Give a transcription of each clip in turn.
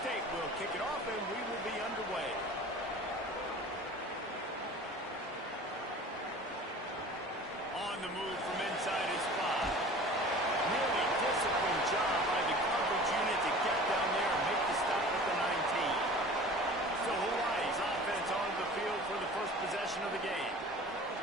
State will kick it off, and we will be underway. On the move from inside his 5. Really disciplined job by the coverage unit to get down there and make the stop at the 19. So Hawaii's offense onto the field for the first possession of the game.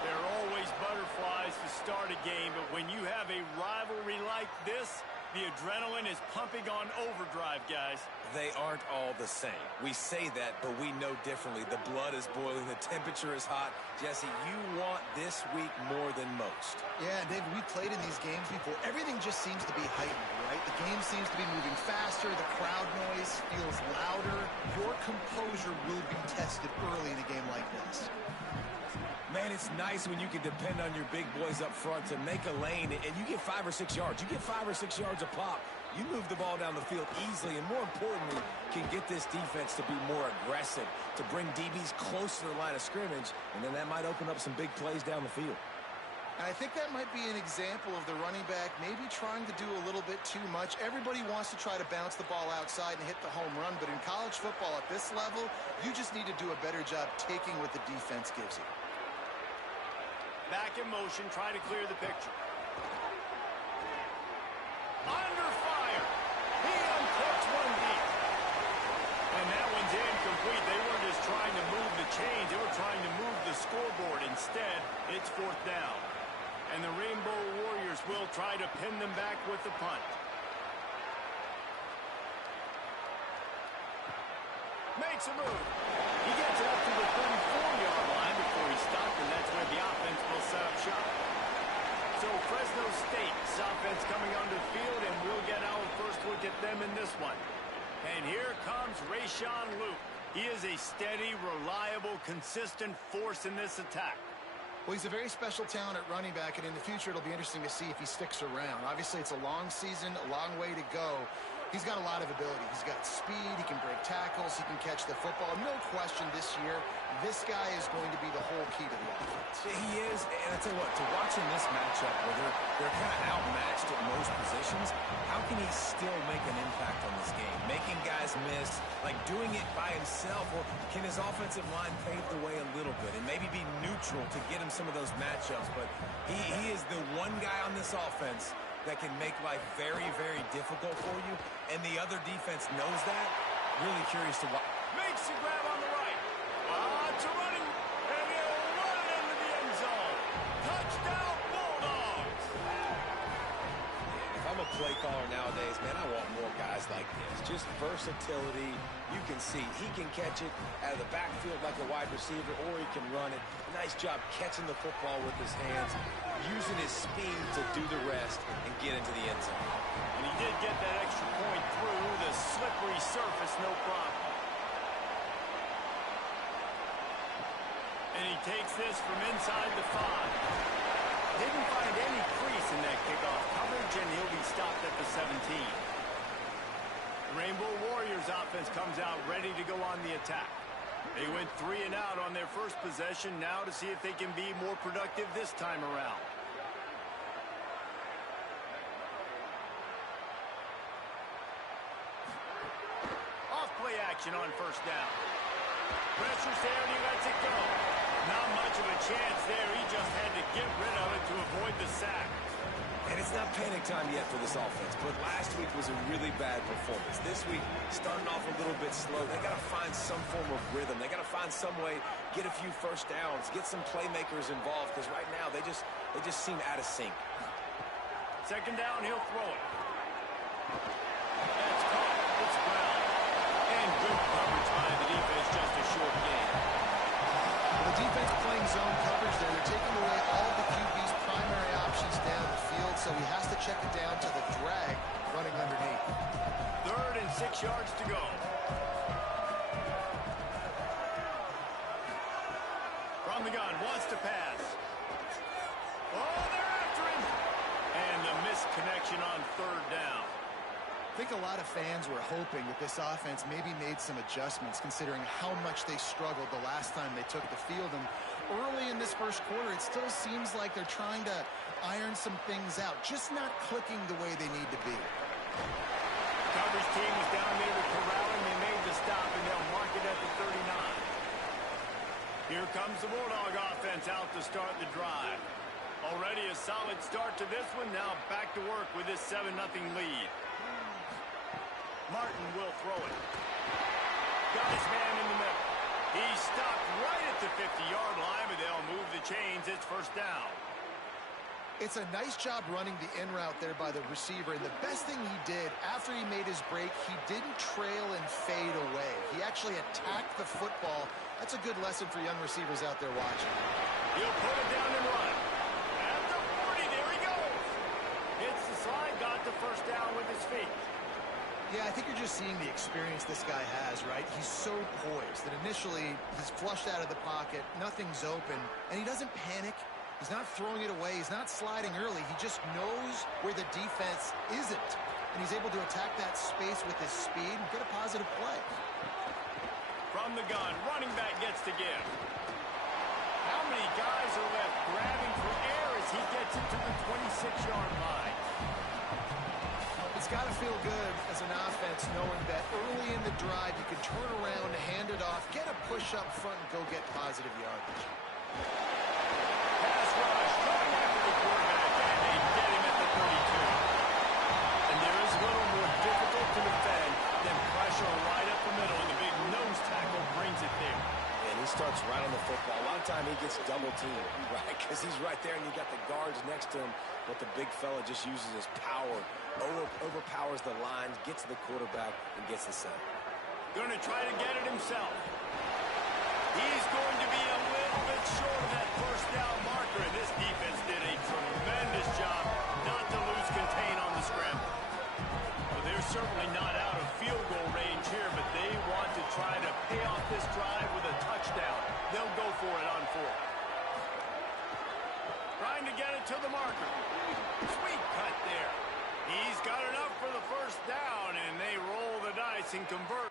There are always butterflies to start a game, but when you have a rivalry like this, the adrenaline is pumping on overdrive, guys. They aren't all the same. We say that, but we know differently. The blood is boiling. The temperature is hot. Jesse, you want this week more than most. Yeah, David, we played in these games before. Everything just seems to be heightened, right? The game seems to be moving faster. The crowd noise feels louder. Your composure will be tested early in a game like this. Man, it's nice when you can depend on your big boys up front to make a lane, and you get 5 or 6 yards. You get 5 or 6 yards a pop. You move the ball down the field easily, and more importantly, can get this defense to be more aggressive, to bring DBs close to the line of scrimmage, and then that might open up some big plays down the field. And I think that might be an example of the running back maybe trying to do a little bit too much. Everybody wants to try to bounce the ball outside and hit the home run, but in college football at this level, you just need to do a better job taking what the defense gives you. Back in motion, try to clear the picture. Under fire. He unclips one deep. And that one's incomplete. They weren't just trying to move the chains. They were trying to move the scoreboard. Instead, it's 4th down. And the Rainbow Warriors will try to pin them back with the punt. Makes a move. He gets it up to the 34-yard line before he stopped, and that's where the offense will set up shop. So Fresno State's offense coming onto the field, and we'll get our first look at them in this one. And here comes Rayshawn Luke. He is a steady, reliable, consistent force in this attack. Well, he's a very special talent at running back, and in the future it'll be interesting to see if he sticks around. Obviously, it's a long season, a long way to go. He's got a lot of ability. He's got speed. He can break tackles. He can catch the football. No question this year, this guy is going to be the whole key to the offense. He is, and I tell you what, to watching this matchup where they're kind of outmatched at most positions, how can he still make an impact on this game? Making guys miss, like doing it by himself, or can his offensive line pave the way a little bit and maybe be neutral to get him some of those matchups? But he is the one guy on this offense that can make life very, very difficult for you, and the other defense knows that. Really curious to watch. Makes the grab on the right. It's a running, and he'll run it into the end zone. Touchdown, Bulldogs! If I'm a play caller nowadays, man, I want more guys like this. Just versatility. You can see he can catch it out of the backfield like a wide receiver, or he can run it. Nice job catching the football with his hands, using his speed to do the rest and get into the end zone. And he did get that extra point through the slippery surface, no problem. And he takes this from inside the 5. Didn't find any crease in that kickoff coverage, and he'll be stopped at the 17. The Rainbow Warriors offense comes out ready to go on the attack. They went 3 and out on their first possession, now to see if they can be more productive this time around. Off play action on 1st down. Pressure's there and he lets it go. Not much of a chance there. He just had to get rid of it to avoid the sack. And it's not panic time yet for this offense, but last week was a really bad performance. This week, starting off a little bit slow. They got to find some form of rhythm. They got to find some way, get a few first downs, get some playmakers involved, because right now they just seem out of sync. 2nd down, he'll throw it. That's caught. It's ground. And good coverage by the defense, just a short gain. The defense playing zone coverage there. They're taking away all the QB's primary options down the field, so he has to check it down to the drag running underneath. 3rd and 6 yards to go. From the gun, wants to pass. Oh, they're after him. And the missed connection on 3rd down. I think a lot of fans were hoping that this offense maybe made some adjustments considering how much they struggled the last time they took the field. And early in this first quarter, it still seems like they're trying to iron some things out, just not clicking the way they need to be. coverage team was down there to corral him. They made the stop, and they'll mark it at the 39. Here comes the Bulldog offense out to start the drive. Already a solid start to this one. Now back to work with this 7-0 lead. Martin will throw it. Got his man in the middle. He's stopped right at the 50-yard line, but they'll move the chains. It's first down. It's a nice job running the in route there by the receiver, and the best thing he did after he made his break, he didn't trail and fade away. He actually attacked the football. That's a good lesson for young receivers out there watching. He'll put it down and run. At the 40, there he goes. Hits the slide, got the first down with his feet. Yeah, I think you're just seeing the experience this guy has, right? He's so poised that initially he's flushed out of the pocket, nothing's open, and he doesn't panic. He's not throwing it away. He's not sliding early. He just knows where the defense isn't, and he's able to attack that space with his speed and get a positive play. From the gun, running back gets to give. How many guys are left grabbing for air as he gets it to the 26-yard line? It's got to feel good as an offense knowing that early in the drive you can turn around, hand it off, get a push up front, and go get positive yardage. Pass rush, going after the quarterback, and they get him at the 32. And there is a little more difficult to defend than pressure right up the middle, and the big nose tackle brings it there. And he starts right on the football. A lot of time he gets double teamed, right? Because he's right there, and you got the guards next to him, but the big fella just uses his power, overpowers the lines, gets to the quarterback, and gets the sack. Going to try to get it himself. He's going to be a little bit short of that first down marker, and this defense did a tremendous job not to lose contain on the scramble. Well, they're certainly not out of field goal range here, but they want to try to pay off this drive with a touchdown. They'll go for it on 4. Trying to get it to the marker. Sweet cut there. He's got enough for the first down, and they roll the dice and convert.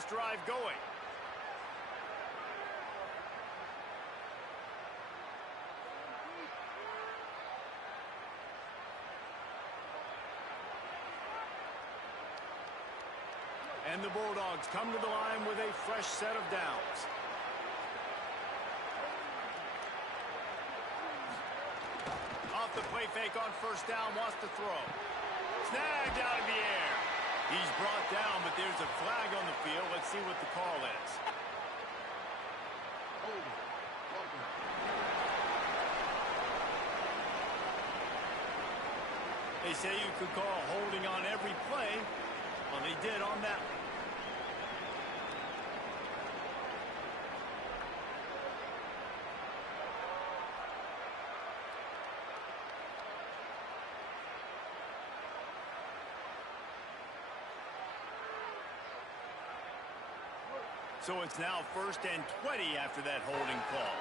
this drive going. And the Bulldogs come to the line with a fresh set of downs. Off the play fake on first down, wants to throw. Snagged out of the air. He's brought down, but there's a flag on the field. Let's see what the call is. They say you could call holding on every play. Well, they did on that one. So it's now 1st and 20 after that holding call.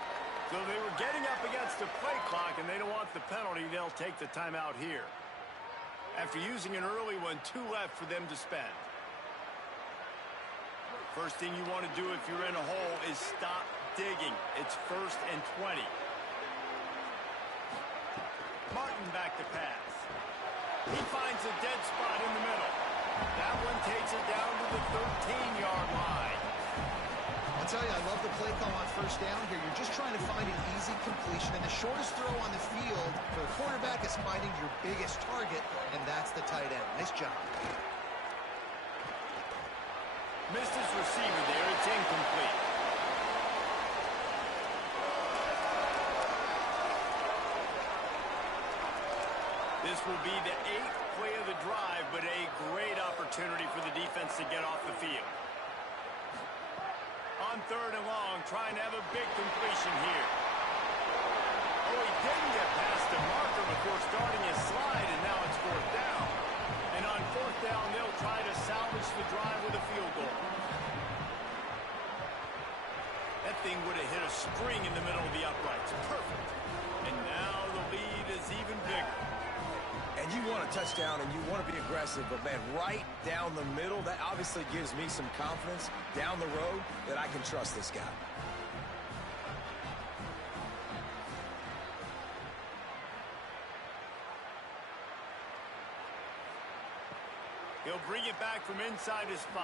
So they were getting up against the play clock, and they don't want the penalty. They'll take the timeout here. After using an early one, 2 left for them to spend. First thing you want to do if you're in a hole is stop digging. It's 1st and 20. Martin back to pass. He finds a dead spot in the middle. That one takes it down to the 13-yard line. I'll tell you, I love the play call on first down here. You're just trying to find an easy completion, and the shortest throw on the field for a quarterback is finding your biggest target, and that's the tight end. Nice job. Missed his receiver there. It's incomplete. This will be the 8th play of the drive, but a great opportunity for the defense to get off the field. On 3rd and long, trying to have a big completion here. Oh, he didn't get past the marker before starting his slide, and now it's 4th down. And on 4th down, they'll try to salvage the drive with a field goal. That thing would have hit a string in the middle of the uprights. Perfect. And now the lead is even bigger. And you want a touchdown and you want to be aggressive, but man, right down the middle, that obviously gives me some confidence down the road that I can trust this guy. He'll bring it back from inside his 5.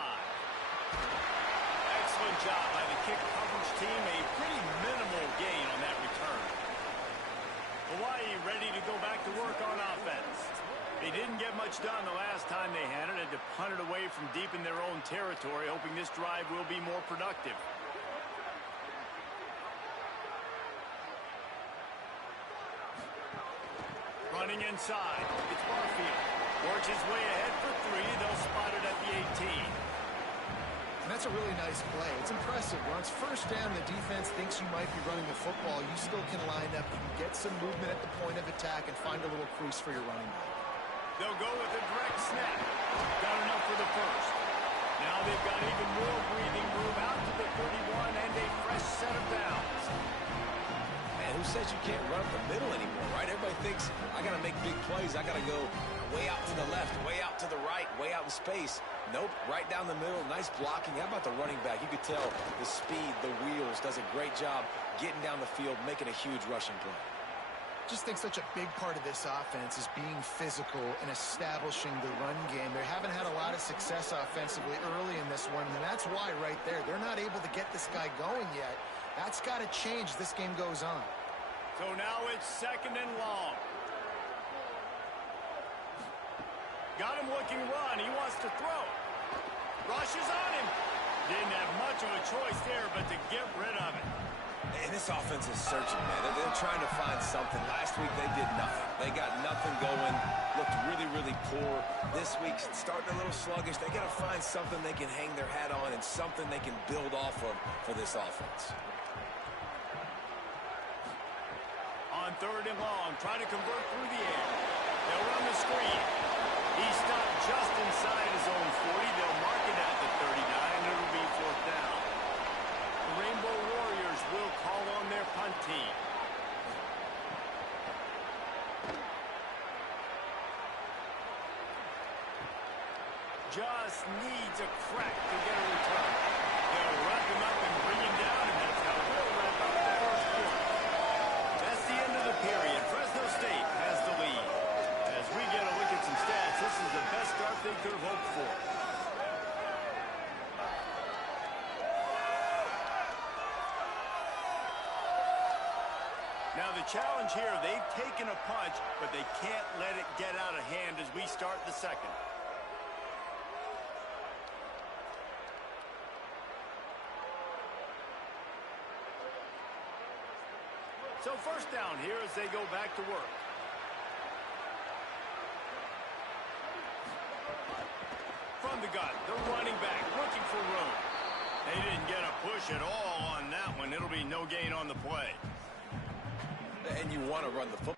Excellent job by the kick coverage team. A pretty minimal gain on that return. Hawaii ready to go back to work on offense. They didn't get much done the last time they had it. Had to punt it away from deep in their own territory, hoping this drive will be more productive. Running inside. It's Barfield. Works his way ahead for 3. They'll spot it at the 18. And that's a really nice play. It's impressive. When it's first down, the defense thinks you might be running the football. You still can line up. You can get some movement at the point of attack and find a little crease for your running back. They'll go with a direct snap. Got enough for the first. Now they've got even more breathing room out to the 31 and a fresh set of downs. Man, who says you can't run up the middle anymore, right? Everybody thinks, I got to make big plays. I got to go way out to the left, way out to the right, way out in space. Nope, right down the middle. Nice blocking. How about the running back? You could tell the speed, the wheels, does a great job getting down the field, making a huge rushing play. Just think such a big part of this offense is being physical and establishing the run game. They haven't had a lot of success offensively early in this one, and that's why right there, they're not able to get this guy going yet. That's got to change as this game goes on. So now it's 2nd and long. Got him looking run. He wants to throw. Rushes on him. Didn't have much of a choice there, but to get rid of it. And this offense is searching, man. They're trying to find something. Last week, they did nothing. They got nothing going. Looked really, really poor. This week, starting a little sluggish. They got to find something they can hang their hat on and something they can build off of for this offense. On 3rd and long, trying to convert through the air. They'll run the screen. He stopped just inside his own 40. They'll mark it at the 39, and it'll be 4th down. The Rainbow Warriors will call on their punt team. just needs a crack to get a return. They'll wrap him up and bring him down, and that's how we'll wrap up the first quarter. That's the end of the period. Fresno State has the lead. As we get a look at some stats, this is the best start they could have hoped for. Now the challenge here, they've taken a punch, but they can't let it get out of hand as we start the second. So first down here as they go back to work. From the gun, the running back looking for room. They didn't get a push at all on that one. It'll be no gain on the play. And you want to run the football.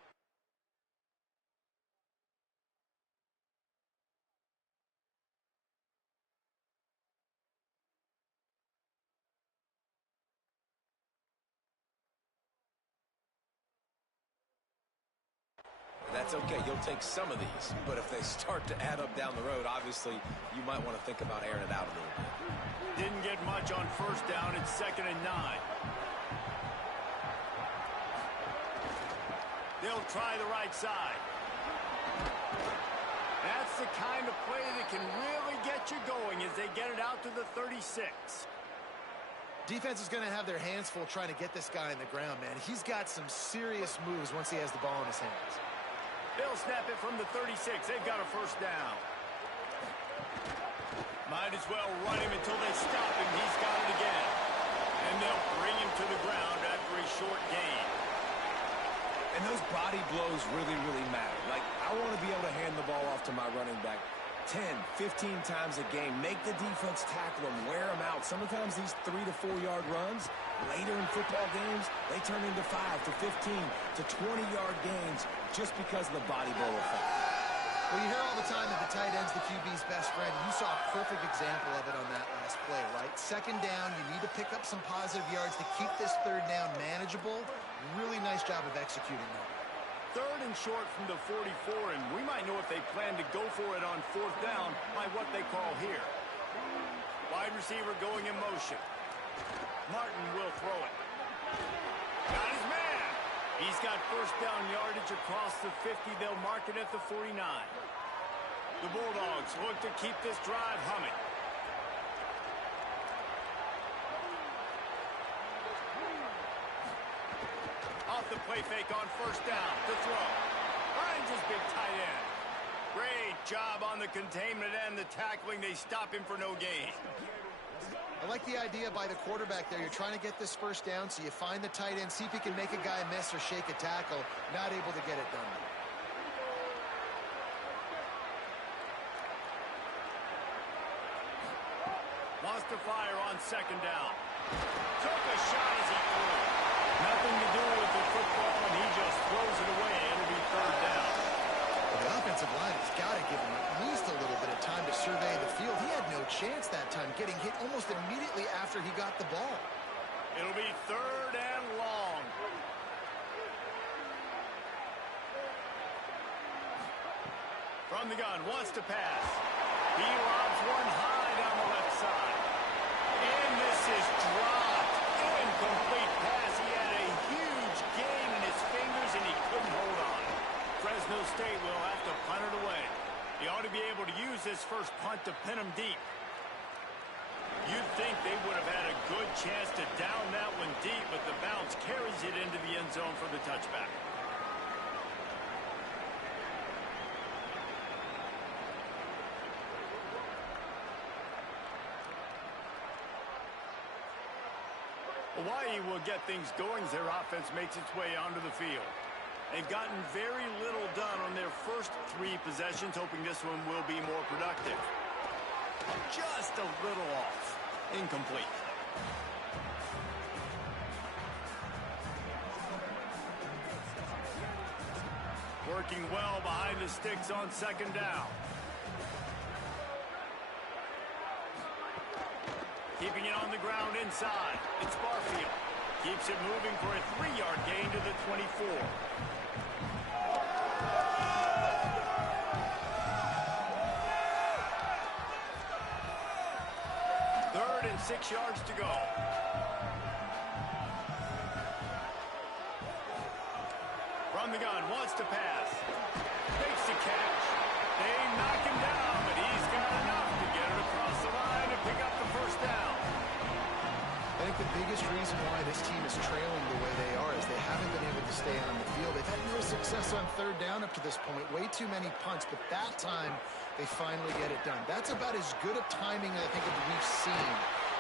That's okay. You'll take some of these. But if they start to add up down the road, obviously, you might want to think about airing it out a little bit. Didn't get much on first down. It's 2nd and 9. They'll try the right side. That's the kind of play that can really get you going as they get it out to the 36. Defense is going to have their hands full trying to get this guy on the ground, man. He's got some serious moves once he has the ball in his hands. They'll snap it from the 36. They've got a first down. Might as well run him until they stop him. He's got it again. And they'll bring him to the ground after a short gain. And those body blows really, really matter. Like, I want to be able to hand the ball off to my running back 10, 15 times a game. Make the defense tackle them, wear them out. Sometimes these 3 to 4 yard runs, later in football games, they turn into 5 to 15 to 20 yard gains just because of the body blow effect. Well, you hear all the time that the tight end's the QB's best friend. You saw a perfect example of it on that last play, right? 2nd down, you need to pick up some positive yards to keep this 3rd down manageable. Really nice job of executing that. 3rd and short from the 44, and we might know if they plan to go for it on 4th down by what they call here. Wide receiver going in motion. Martin will throw it. Got his man. He's got first down yardage across the 50. They'll mark it at the 49. The Bulldogs look to keep this drive humming. Off the play fake on first down to throw. Finds his big tight end. Great job on the containment and the tackling. They stop him for no gain. I like the idea by the quarterback there. You're trying to get this first down, so you find the tight end, see if he can make a guy miss or shake a tackle. Not able to get it done. Wants to fire on 2nd down. Took a shot as he threw. Nothing to do with the football, and he just throws it away. It'll be 3rd down. The offensive line has got to give him at least a little bit of time to survey the field. He had no chance that time, getting hit almost immediately after he got the ball. It'll be 3rd and long. From the gun, wants to pass. He lobs one high down the left side. And this is dropped. Incomplete pass. He had a huge gain in his fingers, and he couldn't hold on. Fresno State will have to punt it away. He ought to be able to use this first punt to pin him deep. You'd think they would have had a good chance to down that one deep, but the bounce carries it into the end zone for the touchback. Hawaii will get things going as their offense makes its way onto the field. They've gotten very little done on their first 3 possessions, hoping this one will be more productive. Just a little off. Incomplete. Working well behind the sticks on 2nd down. Keeping it on the ground inside. It's Barfield. Keeps it moving for a 3-yard gain to the 24. 3rd and 6 yards to go. From the gun, wants to pass. Makes the catch. They knock him down, but he's got enough to get it across the line and pick up the first down. I think the biggest reason why this team is trailing the way they are is they haven't been able to stay on the field. They've had no success on 3rd down up to this point. Way too many punts, but that time they finally get it done. That's about as good a timing, I think, that we've seen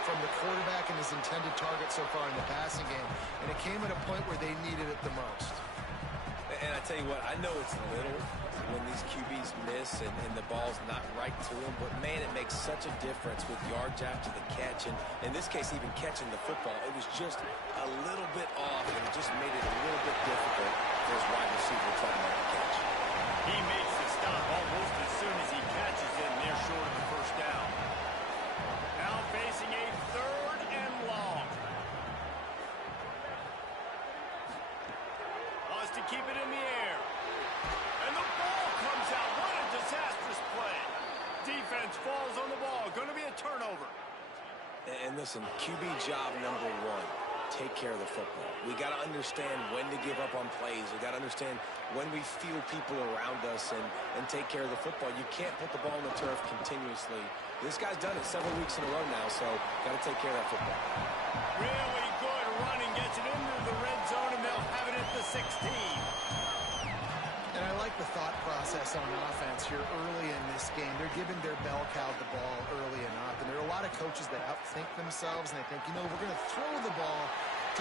from the quarterback and his intended target so far in the passing game. And it came at a point where they needed it the most. And I tell you what, I know it's little when these QBs miss and the ball's not right to them, but man, it makes such a difference with yards after the catch. And in this case, even catching the football, it was just a little bit off, and it just made it a little bit difficult for his wide receiver to try to make the catch. He makes the stop almost as soon as he catches it, and they're short of the first down. Now facing a 3rd and long. Wants to keep it in the air. And the ball comes out. What a disastrous play. Defense falls on the ball. Going to be a turnover. And listen, QB job number 1, take care of the football. We got to understand when to give up on plays. We got to understand when we feel people around us and take care of the football. You can't put the ball on the turf continuously. This guy's done it several weeks in a row now, so got to take care of that football. Really good running. Gets it into the red zone, and they'll have it at the 16. And I like the thought process on offense here early in this game. They're giving their bell cow the ball early enough. And there are a lot of coaches that outthink themselves, and they think, you know, we're going to throw the ball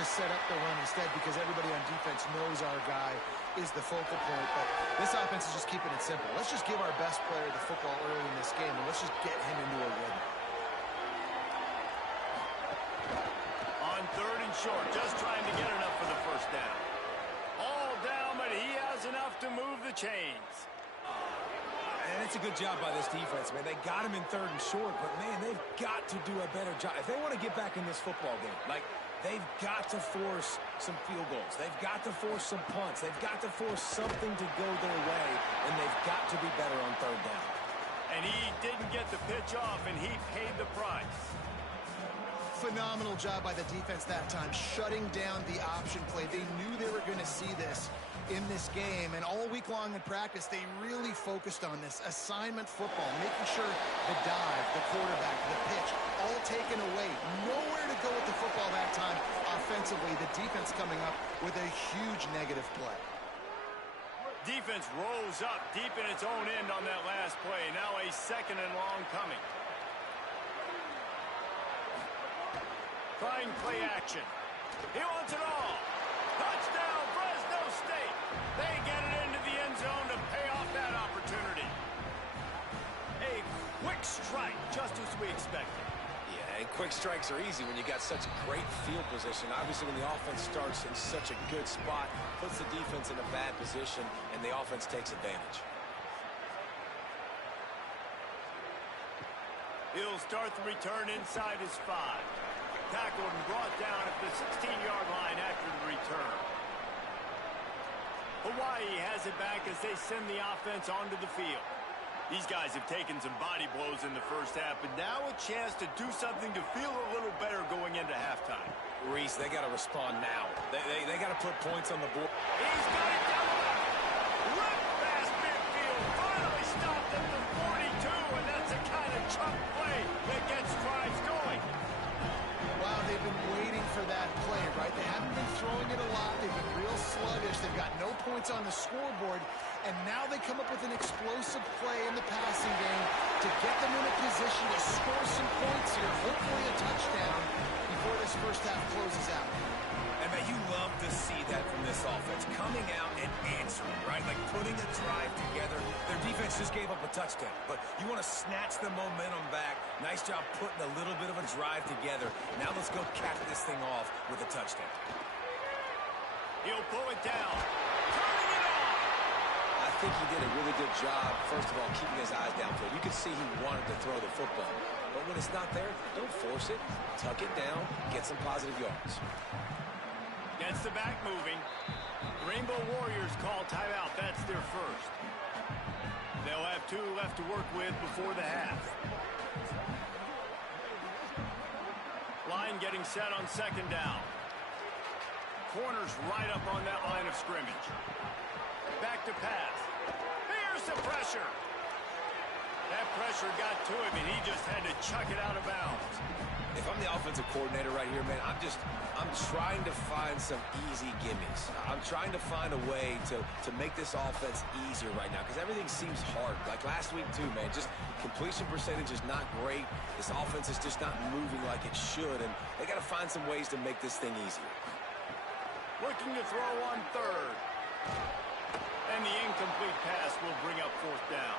to set up the run instead because everybody on defense knows our guy is the focal point. But this offense is just keeping it simple. Let's just give our best player the football early in this game, and let's just get him into a rhythm. On 3rd and short, just trying to get enough for the first down. All down, but he has enough to move the chains. And it's a good job by this defense, man. They got him in 3rd and short, but, man, they've got to do a better job. If they want to get back in this football game, like, they've got to force some field goals. They've got to force some punts. They've got to force something to go their way, and they've got to be better on 3rd down. And he didn't get the pitch off, and he paid the price. Phenomenal job by the defense that time, shutting down the option play. They knew they were going to see this in this game, and all week long in practice, they really focused on this assignment football, making sure the dive, the quarterback, the pitch, all taken away. Nowhere to go with the football that time offensively. The defense coming up with a huge negative play. Defense rolls up deep in its own end on that last play. Now a 2nd and long coming. Trying play action. He wants it all. Touchdown, Fresno State. They get it into the end zone to pay off that opportunity. A quick strike, just as we expected. Yeah, and quick strikes are easy when you got such great field position. Obviously, when the offense starts in such a good spot, puts the defense in a bad position, and the offense takes advantage. He'll start the return inside his 5. Tackled and brought down at the 16-yard line after the return. Hawaii has it back as they send the offense onto the field. These guys have taken some body blows in the first half, but now a chance to do something to feel a little better going into halftime. Reese, they got to respond now. They got to put points on the board. He's got it down the left. Ripped past midfield. Finally stopped at the 42, and that's the kind of chunk play that gets drives going. Wow, they've been waiting for that play, right? They haven't been throwing it a lot. They've been real sluggish. They've got no points on the scoreboard, and now they come up with an explosive play in the passing game to get them in a position to score some points here, hopefully a touchdown before this first half closes out. I bet you love to see that from this offense, coming out and answering, right? Like putting a drive together. Their defense just gave up a touchdown, but you want to snatch the momentum back. Nice job putting a little bit of a drive together. Now let's go cap this thing off with a touchdown. He'll pull it down. Turning it on. I think he did a really good job, first of all, keeping his eyes downfield. You could see he wanted to throw the football. But when it's not there, don't force it. Tuck it down. Get some positive yards. Gets the back moving. Rainbow Warriors call timeout. That's their first. They'll have 2 left to work with before the half. set on second down. Corner's right up on that line of scrimmage. Back to pass. Here's the pressure. That pressure got to him, and he just had to chuck it out of bounds. If I'm the offensive coordinator right here, man, I'm trying to find some easy gimmies. I'm trying to find a way to make this offense easier right now because everything seems hard. Like last week, too, man, just completion percentage is not great. This offense is just not moving like it should, and they got to find some ways to make this thing easier. Looking to throw on third. And the incomplete pass will bring up fourth down.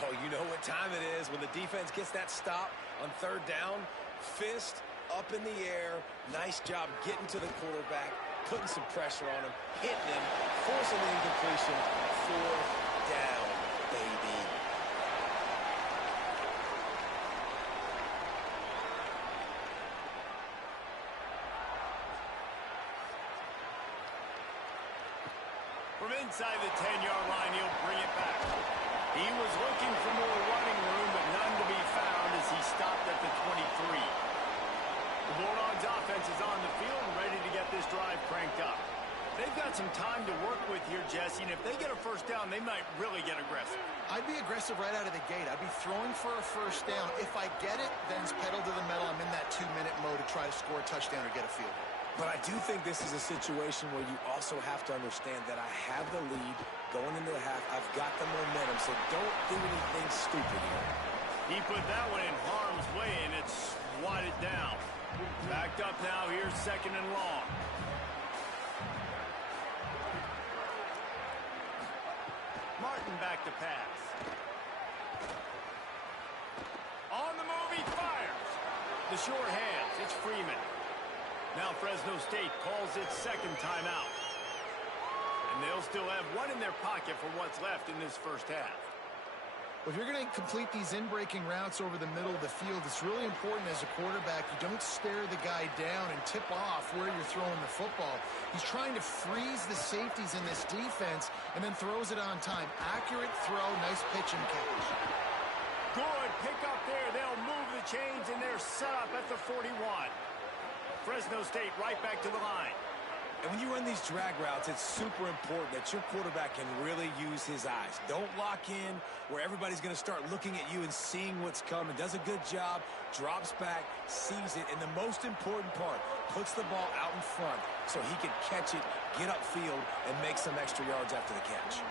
Oh, you know what time it is when the defense gets that stop on third down. Fist up in the air. Nice job getting to the quarterback, putting some pressure on him, hitting him, forcing the incompletion. Fourth down, baby. From inside the 10-yard line, he'll bring it back. He was looking for more running room, but none to be found as he stopped at the 23. The Bulldogs offense is on the field and ready to get this drive cranked up. They've got some time to work with here, Jesse, and if they get a first down, they might really get aggressive. I'd be aggressive right out of the gate. I'd be throwing for a first down. If I get it, then it's pedal to the metal. I'm in that 2-minute mode to try to score a touchdown or get a field goal. But I do think this is a situation where you also have to understand that I have the lead going into the half. I've got the momentum, so don't do anything stupid here. He put that one in harm's way, and it's swatted down. Backed up now. Here's second and long. Martin back to pass. On the move, he fires. The short hands. It's Freeman. Now Fresno State calls its second timeout. And they'll still have one in their pocket for what's left in this first half. Well, if you're going to complete these in-breaking routes over the middle of the field, it's really important as a quarterback you don't stare the guy down and tip off where you're throwing the football. He's trying to freeze the safeties in this defense and then throws it on time. Accurate throw, nice pitch and catch. Good pick up there. They'll move the chains, and they're set up at the 41. Fresno State right back to the line. And when you run these drag routes, it's super important that your quarterback can really use his eyes. Don't lock in where everybody's going to start looking at you and seeing what's coming. Does a good job, drops back, sees it, and the most important part, puts the ball out in front so he can catch it, get upfield, and make some extra yards after the catch.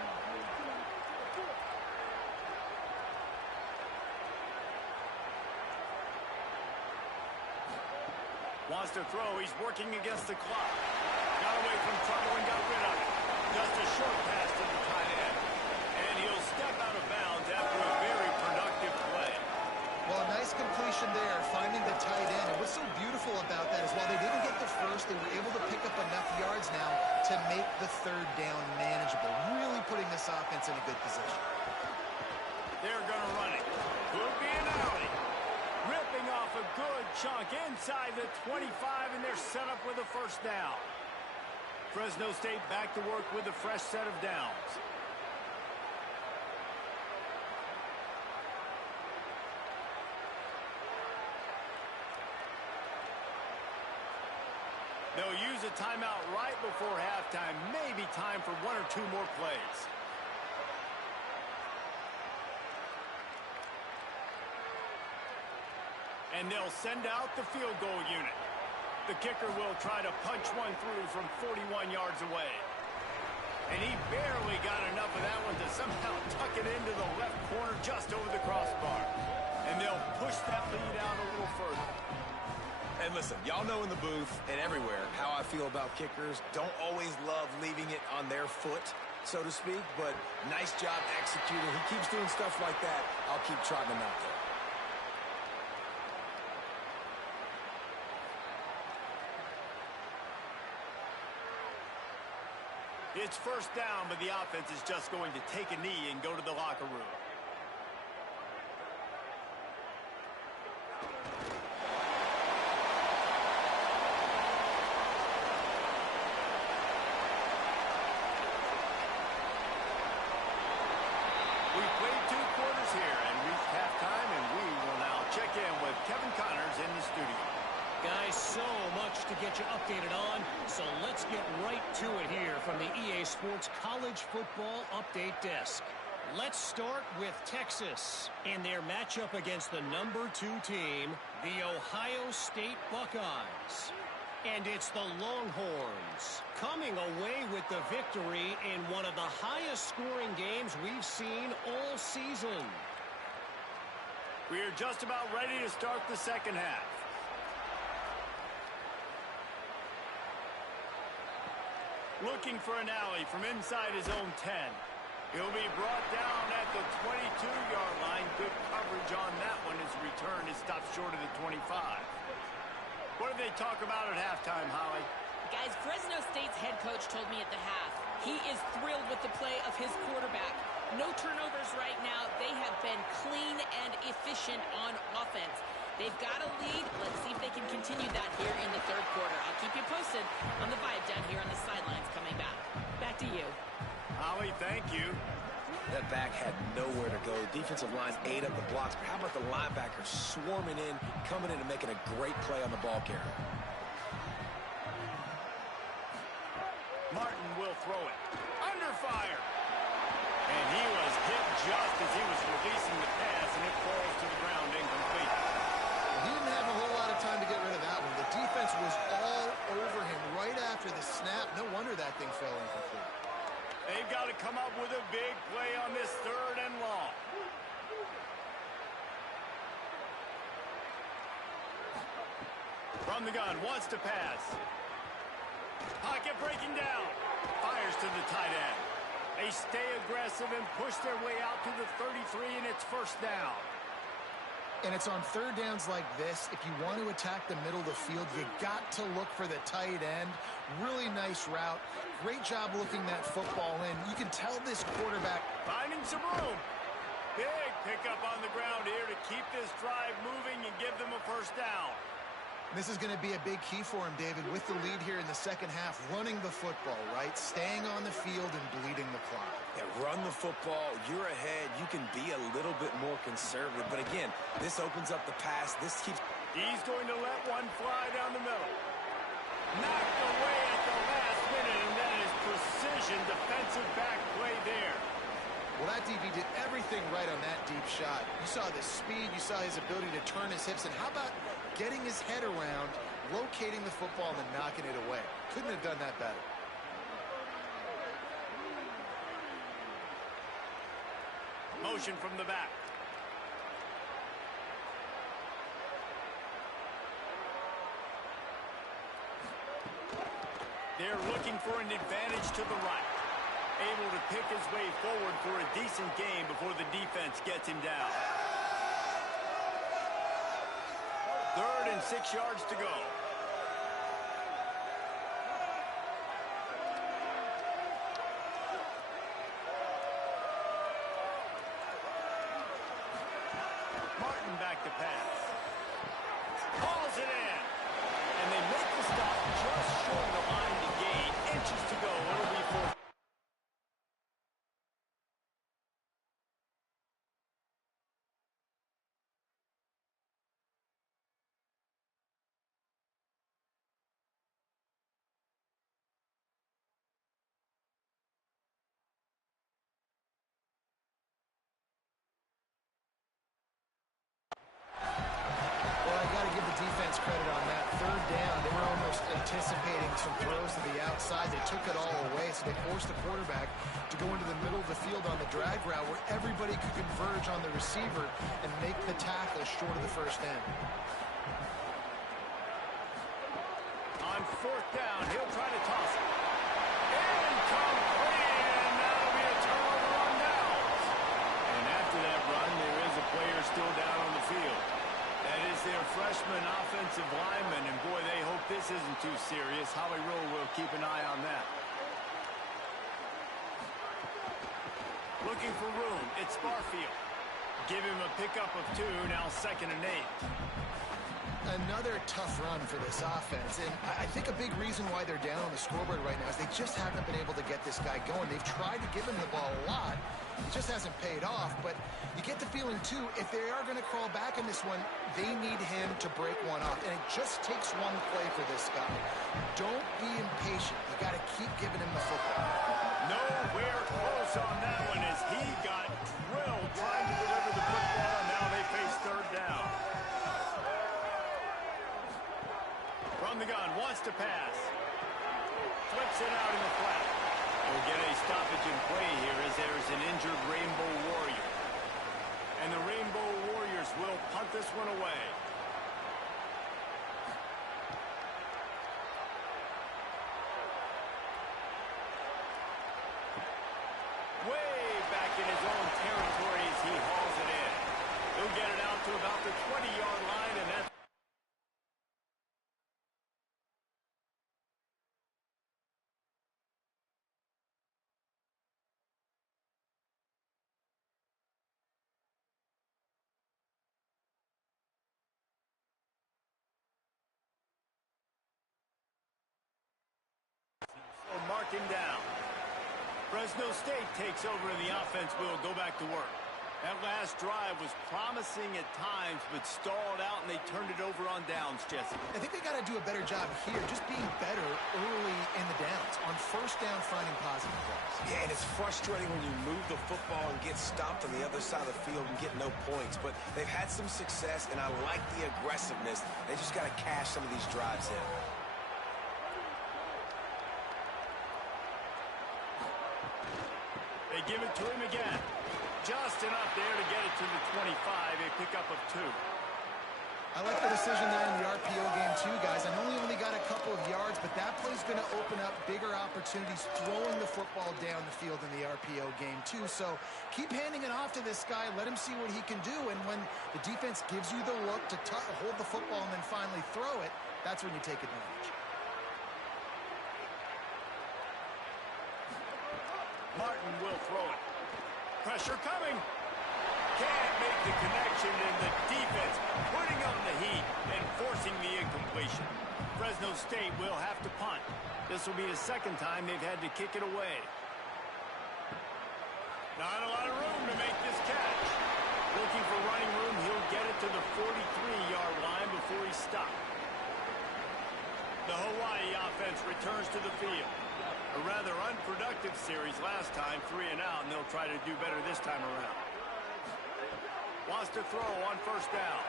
Wants to throw. He's working against the clock. Got away from trouble and got rid of it. Just a short pass to the tight end. And he'll step out of bounds after a very productive play. Well, a nice completion there, finding the tight end. And what's so beautiful about that is while they didn't get the first, they were able to pick up enough yards now to make the third down manageable. Really putting this offense in a good position. They're going to run it. Could be an alley. Ripping off a good chunk inside the 25, and they're set up with a first down. Fresno State back to work with a fresh set of downs. They'll use a timeout right before halftime. Maybe time for one or two more plays. And they'll send out the field goal unit. The kicker will try to punch one through from 41 yards away. And he barely got enough of that one to somehow tuck it into the left corner just over the crossbar. And they'll push that lead out a little further. And listen, y'all know in the booth and everywhere how I feel about kickers. Don't always love leaving it on their foot, so to speak, but nice job executing. He keeps doing stuff like that. I'll keep trotting him out there. It's first down, but the offense is just going to take a knee and go to the locker room. We've played 2 quarters here and reached halftime, and we will now check in with Kevin Connors in the studio. Guys, so much to get you updated on, so let's get right to it here from the EA Sports College Football Update Desk. Let's start with Texas in their matchup against the number 2 team, the Ohio State Buckeyes. And it's the Longhorns coming away with the victory in one of the highest scoring games we've seen all season. We are just about ready to start the second half. Looking for an alley from inside his own 10. He'll be brought down at the 22-yard line. Good coverage on that one. His return is stopped short of the 25. What did they talk about at halftime, Holly? Guys, Fresno State's head coach told me at the half he is thrilled with the play of his quarterback. No turnovers right now. They have been clean and efficient on offense. They've got a lead. Let's see if they can continue that here in the third quarter. I'll keep you posted on the vibe down here on the sidelines coming back. Back to you. Holly, thank you. That back had nowhere to go. Defensive line ate up the blocks. But how about the linebackers swarming in, coming in and making a great play on the ball carrier? Martin will throw it. Under fire. And he was hit just as he was releasing the pass, and it falls to the ground incomplete. He didn't have a whole lot of time to get rid of that one. The defense was all over him right after the snap. No wonder that thing fell incomplete. They've got to come up with a big play on this 3rd and long. From the gun, wants to pass. Pocket breaking down. Fires to the tight end. They stay aggressive and push their way out to the 33, and it's first down. And it's on 3rd downs like this. If you want to attack the middle of the field, you got to look for the tight end. Really nice route. Great job looking that football in. You can tell this quarterback Finding some room. Big pickup on the ground here to keep this drive moving and give them a first down. This is going to be a big key for him, David, with the lead here in the second half, running the football, right? Staying on the field and bleeding the clock. Yeah, run the football. You're ahead. You can be a little bit more conservative. But again, this opens up the pass. This keeps... He's going to let one fly down the middle. Knocked away at the last minute, and that is precision defensive back play there. Well, that DB did everything right on that deep shot. You saw the speed. You saw his ability to turn his hips. And how about getting his head around, locating the football, and then knocking it away? Couldn't have done that better. Motion from the back. They're looking for an advantage to the right. Able to pick his way forward for a decent game before the defense gets him down. 3rd and 6 yards to go. Martin back to pass. Hauls it in. And they make the stop just short of the line to gain. Inches to go. It'll be 4. Credit on that 3rd down. They were almost anticipating some throws to the outside. They took it all away, so they forced the quarterback to go into the middle of the field on the drag route where everybody could converge on the receiver and make the tackle short of the first down. On 4th down, he'll try to toss it. Incomplete, and that'll be a turnover on downs. And after that run, there is a player still down on the field. That is their freshman offensive lineman, and boy, they hope this isn't too serious. Howie Rowe will keep an eye on that. Looking for room, it's Barfield. Give him a pickup of 2, now 2nd and 8. Another tough run for this offense, and I think a big reason why they're down on the scoreboard right now is they just haven't been able to get this guy going. They've tried to give him the ball a lot. It just hasn't paid off, but you get the feeling, too, if they are going to crawl back in this one, they need him to break one off, and it just takes one play for this guy. Don't be impatient. You got to keep giving him the football. Nowhere close on that one as he got drilled trying to deliver the football, and now they face third down. From the gun, wants to pass. Flips it out in the flat. We'll get a stoppage in play here as there is an injured Rainbow Warrior. And the Rainbow Warriors will punt this one away. Way back in his own territory as he hauls it in. He'll get it out to about the 20-yard line, and that's mark him down. Fresno State takes over in the offense. We'll go back to work. That last drive was promising at times, but stalled out, and they turned it over on downs, Jesse. I think they got to do a better job here, just being better early in the downs. On first down, finding positive plays. Yeah, and it's frustrating when you move the football and get stopped on the other side of the field and get no points. But they've had some success, and I like the aggressiveness. They just got to cash some of these drives in. They give it to him again. Just enough there to get it to the 25, a pickup of 2. I like the decision there in the RPO game too, guys. I know he only got a couple of yards, but that play's going to open up bigger opportunities throwing the football down the field in the RPO game too. So keep handing it off to this guy. Let him see what he can do. And when the defense gives you the look to hold the football and then finally throw it, that's when you take advantage. Martin will throw it. Pressure coming. Can't make the connection, and the defense putting on the heat and forcing the incompletion. Fresno State will have to punt. This will be the second time they've had to kick it away. Not a lot of room to make this catch. Looking for running room, he'll get it to the 43-yard line before he's stopped. The Hawaii offense returns to the field. A rather unproductive series last time, 3 and out, and they'll try to do better this time around. Wants to throw on first down.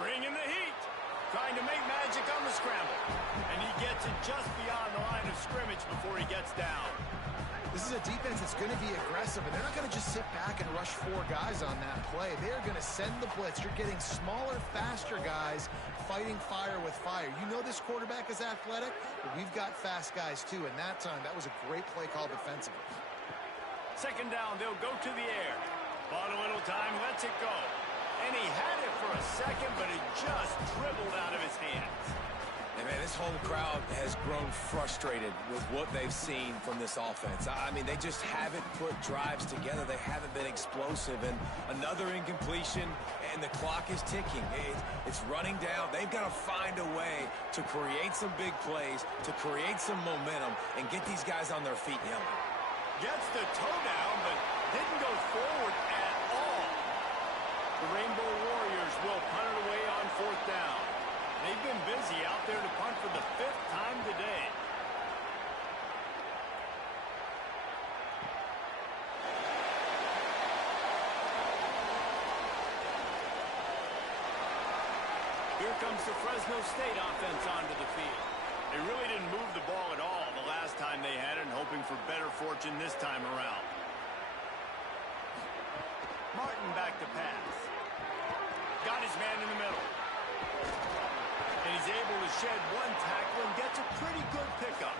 Bringing the heat. Trying to make magic on the scramble. And he gets it just beyond the line of scrimmage before he gets down. This is a defense that's going to be aggressive, and they're not going to just sit back and rush 4 guys on that play. They're going to send the blitz. You're getting smaller, faster guys fighting fire with fire. You know this quarterback is athletic, but we've got fast guys too, and that time, that was a great play call defensively. Second down, they'll go to the air. Bought a little time, lets it go. And he had it for a second, but it just dribbled out of his hands. Hey, man, this whole crowd has grown frustrated with what they've seen from this offense. I mean, they just haven't put drives together. They haven't been explosive. And another incompletion, and the clock is ticking. It's running down. They've got to find a way to create some big plays, to create some momentum, and get these guys on their feet yelling. Gets the toe down, but didn't go forward at all. The Rainbow Warriors will punt it away on fourth down. They've been busy out there to punt for the 5th time today. Here comes the Fresno State offense onto the field. They really didn't move the ball at all the last time they had it, and hoping for better fortune this time around. Martin back to pass. Got his man in the middle. And he's able to shed one tackle and gets a pretty good pickup.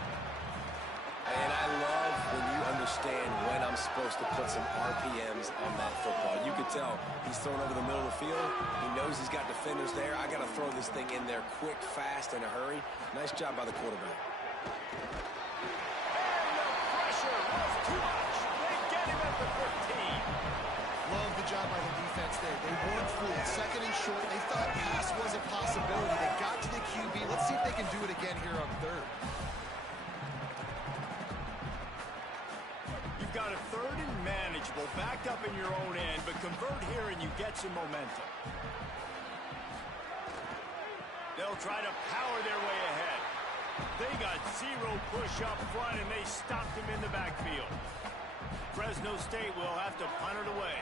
And I love when you understand when I'm supposed to put some RPMs on that football. You could tell he's thrown over the middle of the field. He knows he's got defenders there. I got to throw this thing in there quick, fast, in a hurry. Nice job by the quarterback. And the pressure was too much. They get him at the 15. Love the job by the defense there. They weren't fooled. Second and short, they thought pass was a possibility. backed up in your own end, but convert here and you get some momentum. They'll try to power their way ahead. They got zero push up front, and they stopped him in the backfield. Fresno State will have to punt it away.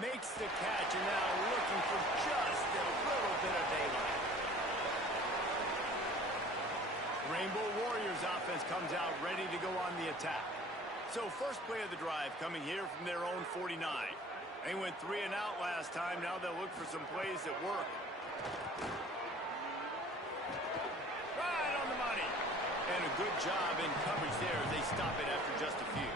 Makes the catch, and now looking for just a little bit of daylight. Rainbow Warriors offense comes out ready to go on the attack. So first play of the drive coming here from their own 49. They went 3 and out last time. Now they'll look for some plays that work. Right on the money. And a good job in coverage there as they stop it after just a few.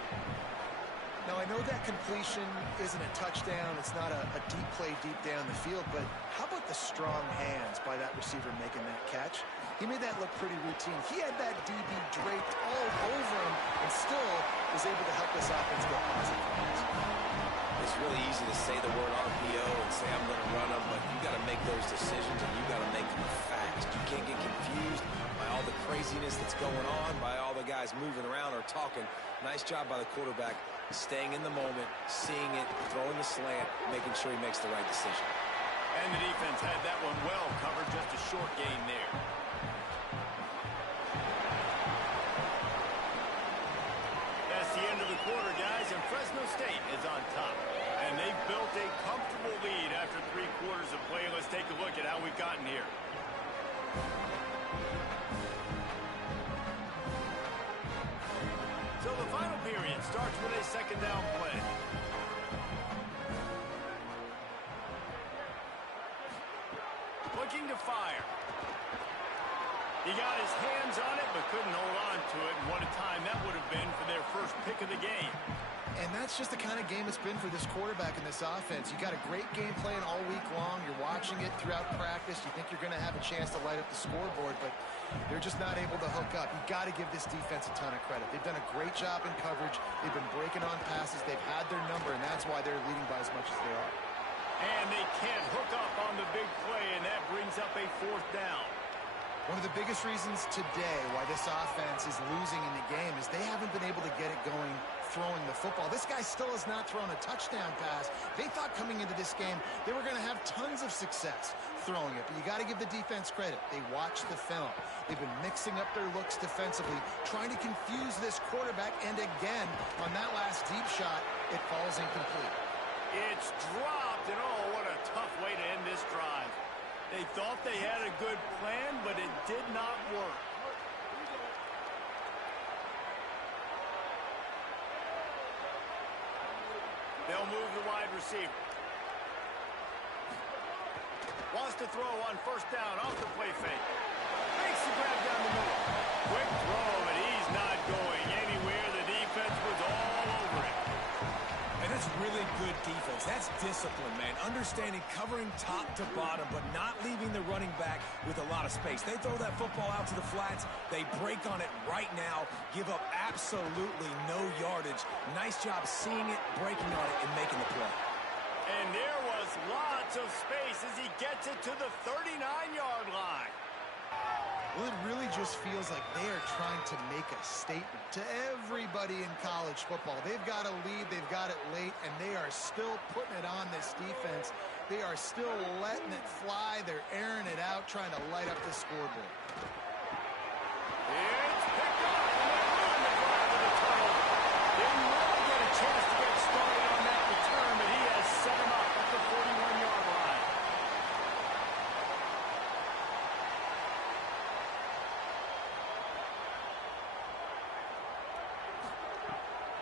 Now, I know that completion isn't a touchdown. It's not a deep play deep down the field, but how about the strong hands by that receiver making that catch? He made that look pretty routine. He had that DB draped all over him and still was able to help this offense get positive points. It's really easy to say the word RPO and say I'm going to run them, but you got to make those decisions and you got to make them fast. You can't get confused by all the craziness that's going on, by all the guys moving around or talking. Nice job by the quarterback, staying in the moment, seeing it, throwing the slant, making sure he makes the right decision. And the defense had that one well covered, just a short gain there. That's the end of the quarter, guys, and Fresno State is on top. And they've built a comfortable lead after 3 quarters of play. Let's take a look at how we've gotten here. So the final period starts with a second down play. Looking to fire. He got his hands on it, but couldn't hold on to it. And what a time that would have been for their first pick of the game. And that's just the kind of game it's been for this quarterback in this offense. You got a great game plan all week long. You're watching it throughout practice. You think you're going to have a chance to light up the scoreboard, but they're just not able to hook up. You got to give this defense a ton of credit. They've done a great job in coverage. They've been breaking on passes. They've had their number, and that's why they're leading by as much as they are. And they can't hook up on the big play, and that brings up a 4th down. One of the biggest reasons today why this offense is losing in the game is they haven't been able to get it going throwing the football. This guy still has not thrown a touchdown pass. They thought coming into this game they were going to have tons of success throwing it, but you got to give the defense credit. They watched the film. They've been mixing up their looks defensively, trying to confuse this quarterback, and again, on that last deep shot, it falls incomplete. It's dropped, and oh, what a tough way to end this drive. They thought they had a good plan, but it did not work. They'll move the wide receiver. Wants to throw on 1st down off the play fake. Makes the grab down the middle. Quick throw, but he's not going anywhere. The defense was all over it. And that's really good defense. That's discipline, man. Understanding, covering top to bottom, but not leaving the running back with a lot of space. They throw that football out to the flats. They break on it right now, give up absolutely no yardage. Nice job seeing it, breaking on it, and making the play. And there was lots of space as he gets it to the 39-yard line. Well, it really just feels like they are trying to make a statement to everybody in college football. They've got a lead, they've got it late, and they are still putting it on this defense. They are still letting it fly. They're airing it out, trying to light up the scoreboard. It's picked up, and they run the drive with a turnover. Didn't really get a chance to get started on that return, but he has set him up at the 41-yard line.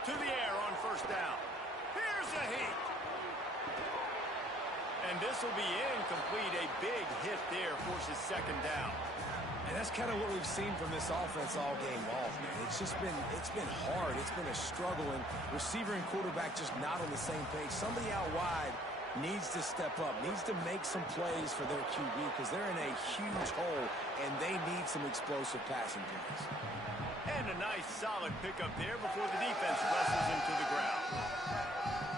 To the air on 1st down. Here's a heat. And this will be incomplete. A big hit there forces 2nd down. And that's kind of what we've seen from this offense all game long, man. It's been hard. It's been a struggle, and receiver and quarterback just not on the same page. Somebody out wide needs to step up, needs to make some plays for their QB because they're in a huge hole, and they need some explosive passing plays. And a nice solid pickup there before the defense wrestles him to the ground.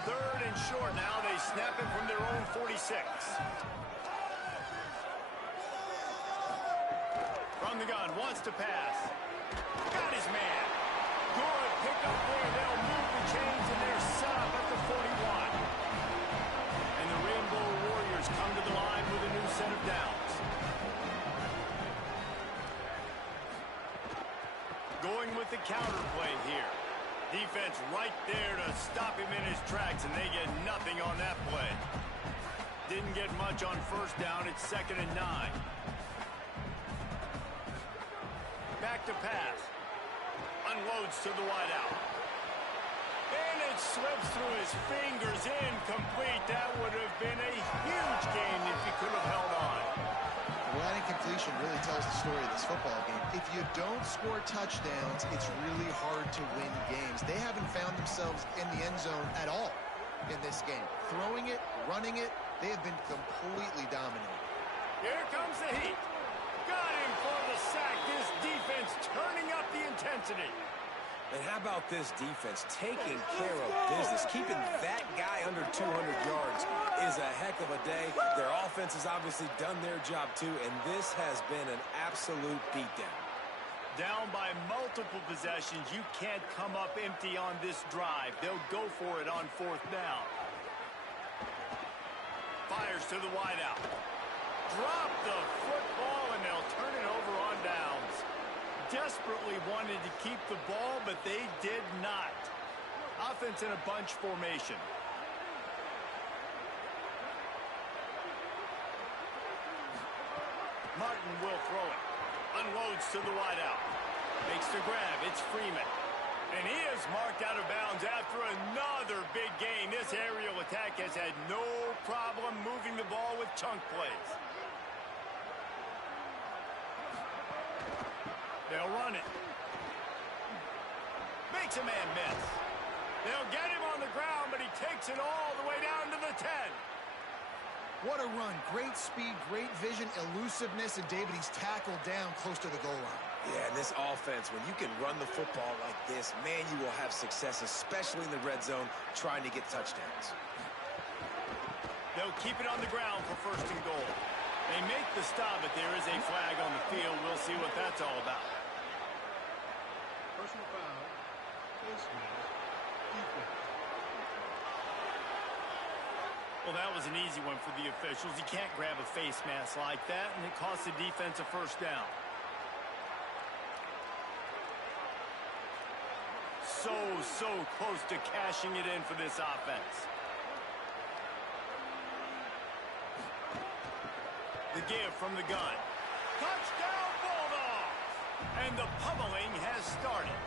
3rd and short now. They snap it from their own 46. From the gun, wants to pass. Got his man. good pickup there. They'll move the chains, and they're set up at the 41. And the Rainbow Warriors come to the line with a new set of downs. Going with the counter play here. Defense right there to stop him in his tracks, and they get nothing on that play. Didn't get much on first down. It's 2nd and 9. Back to pass. Unloads to the wideout. And it slips through his fingers, incomplete. That would have been a huge game if he could have held on. Well, that incompletion really tells the story of this football game. If you don't score touchdowns, it's really hard to win games. They haven't found themselves in the end zone at all in this game. Throwing it, running it, they have been completely dominated. Here comes the heat. Got him for the sack. This defense turning up the intensity. And how about this defense taking care of business? Keeping that guy under 200 yards is a heck of a day. Their offense has obviously done their job too, and this has been an absolute beatdown. Down by multiple possessions, you can't come up empty on this drive. They'll go for it on 4th down. Fires to the wideout. Drop the football, and they'll turn it over on downs. Desperately wanted to keep the ball, but they did not. Offense in a bunch formation. Martin will throw it. Unloads to the wideout. Makes the grab. It's Freeman. And he is marked out of bounds after another big gain. This aerial attack has had no problem moving the ball with chunk plays. They'll run it. Makes a man miss. They'll get him on the ground, but he takes it all the way down to the 10. What a run. Great speed, great vision, elusiveness, and David, he's tackled down close to the goal line. Yeah, and this offense, when you can run the football like this, man, you will have success, especially in the red zone, trying to get touchdowns. They'll keep it on the ground for 1st and goal. They make the stop, but there is a flag on the field. We'll see what that's all about. Personal foul. Face mask. Defense. Well, that was an easy one for the officials. You can't grab a face mask like that, and it costs the defense a 1st down. So close to cashing it in for this offense. The give from the gun. Touchdown, Bulldogs! And the pummeling has started.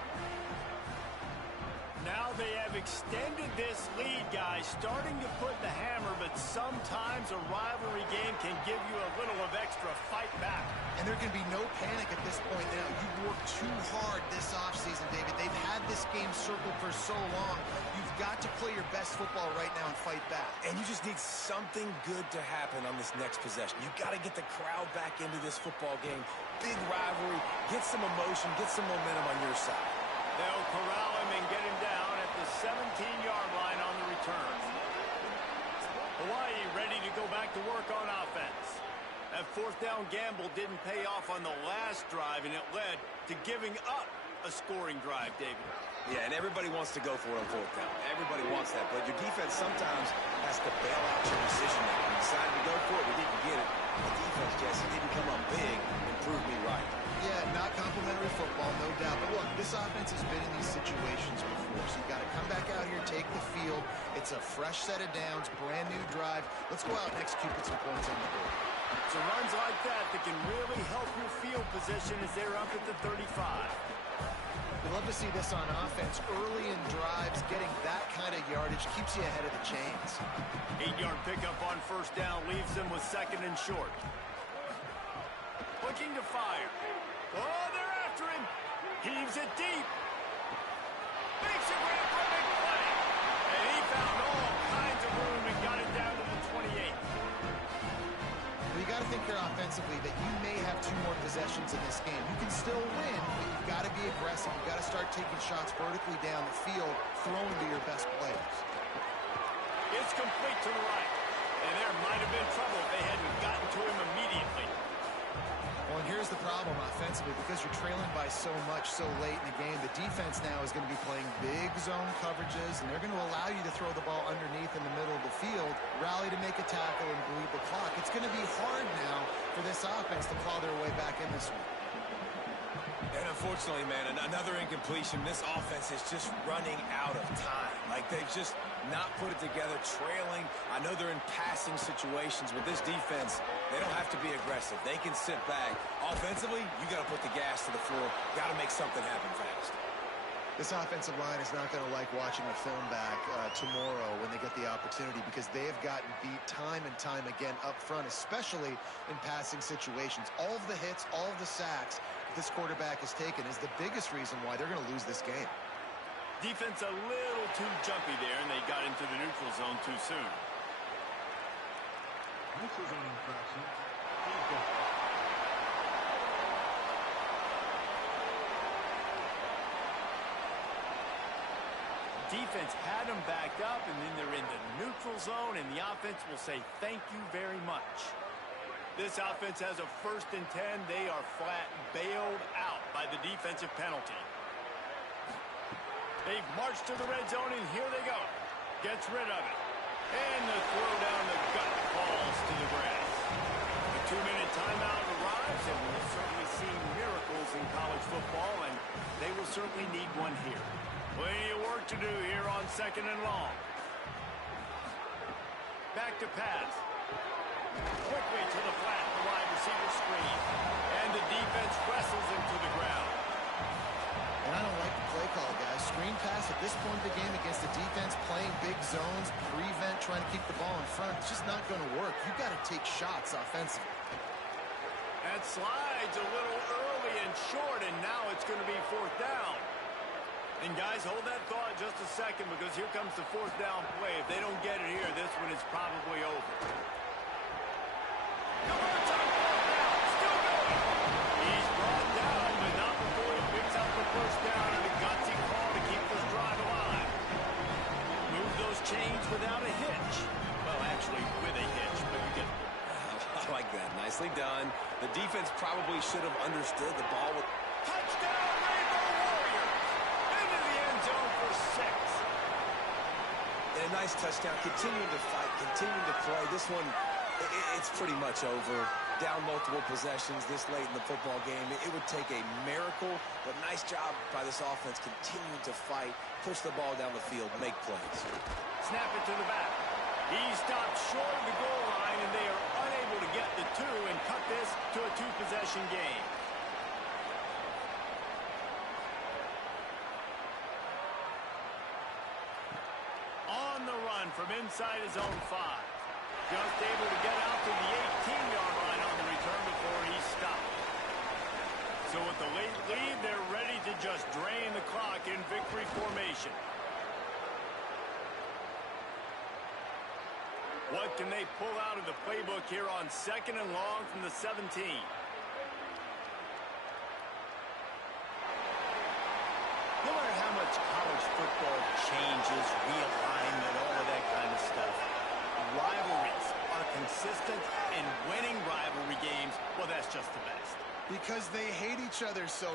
Now they have extended this lead, guys, starting to put the hammer, but sometimes a rivalry game can give you a little of extra fight back. And there can be no panic at this point now. You've worked too hard this offseason, David. They've had this game circled for so long. You've got to play your best football right now and fight back. And you just need something good to happen on this next possession. You got to get the crowd back into this football game. Big rivalry. Get some emotion. Get some momentum on your side. They'll corral him and get him down at the 17-yard line on the return. Hawaii ready to go back to work on offense. That 4th down gamble didn't pay off on the last drive, and it led to giving up a scoring drive, David. Yeah, and everybody wants to go for it on 4th down. Everybody wants that, but your defense sometimes has to bail out your decision making. You decided to go for it, we didn't get it. The defense, Jesse, didn't come on big and prove me right. Yeah, not complimentary football, no doubt. But look, this offense has been in these situations before, so you've got to come back out here, take the field. It's a fresh set of downs, brand new drive. Let's go out and execute with some points on the board. It's runs like that can really help your field position as they're up at the 35. We love to see this on offense. Early in drives, getting that kind of yardage keeps you ahead of the chains. 8-yard pickup on 1st down leaves them with 2nd and short. Looking to fire. Oh, they're after him. Heaves it deep. Makes a grab for a big play. And he found all kinds of room and got it down to the 28. Well, you got to think here offensively that you may have 2 more possessions in this game. You can still win, but you've got to be aggressive. You've got to start taking shots vertically down the field, throwing to your best players. It's complete to the right. And there might have been trouble if they hadn't gotten to him immediately. Well, and here's the problem offensively. Because you're trailing by so much so late in the game, the defense now is going to be playing big zone coverages, and they're going to allow you to throw the ball underneath in the middle of the field, rally to make a tackle, and bleed the clock. It's going to be hard now for this offense to claw their way back in this one. And unfortunately, man, another incompletion. This offense is just running out of time. Like, they've just not put it together, trailing. I know they're in passing situations. With this defense, they don't have to be aggressive. They can sit back. Offensively, you got to put the gas to the floor. Got to make something happen fast. This offensive line is not going to like watching the film back tomorrow when they get the opportunity, because they have gotten beat time and time again up front, especially in passing situations. All of the hits, all of the sacks that this quarterback has taken is the biggest reason why they're going to lose this game. Defense a little too jumpy there, and they got into the neutral zone too soon. This is an infraction. Defense. Defense had them backed up, and then they're in the neutral zone, and the offense will say thank you very much. This offense has a 1st and 10. They are flat bailed out by the defensive penalty. They've marched to the red zone, and here they go. Gets rid of it. And the throw down the gut falls to the grass. The 2-minute timeout arrives, and we've certainly seen miracles in college football, and they will certainly need one here. Plenty of work to do here on 2nd and long. Back to pass. Quickly to the flat, the wide receiver screen. And the defense wrestles him to the ground. And I don't like the play call, guys. Screen pass at this point in the game against the defense, playing big zones, prevent, trying to keep the ball in front. It's just not going to work. You've got to take shots offensively. That slides a little early and short, and now it's going to be 4th down. And guys, hold that thought just a second, because here comes the 4th down play. If they don't get it here, this one is probably over. Converts on 4th down, still going. He's brought down, but not before he picks up the 1st down, and a gutsy call to keep this drive alive. Move those chains without a hitch. Well, actually, with a hitch, but you get I like that. Nicely done. The defense probably should have understood the ball. touchdown, Rainbow Warriors! Into the end zone for 6. And a nice touchdown. Continuing to fight, continuing to play. This one, it's pretty much over. Down multiple possessions this late in the football game. It would take a miracle, but nice job by this offense continuing to fight, push the ball down the field, make plays. Snap it to the back. He stopped short of the goal line, and they are unable to get the 2 and cut this to a 2-possession game. On the run from inside his own 5. Just able to get out to the 18-yard line on the return before he stopped. So with the late lead, they're ready to just drain the clock in victory formation. What can they pull out of the playbook here on 2nd and long from the 17? No matter how much college football changes, realignment, all of that kind of stuff, rivalries are consistent, and winning rivalry games, well, that's just the best. Because they hate each other so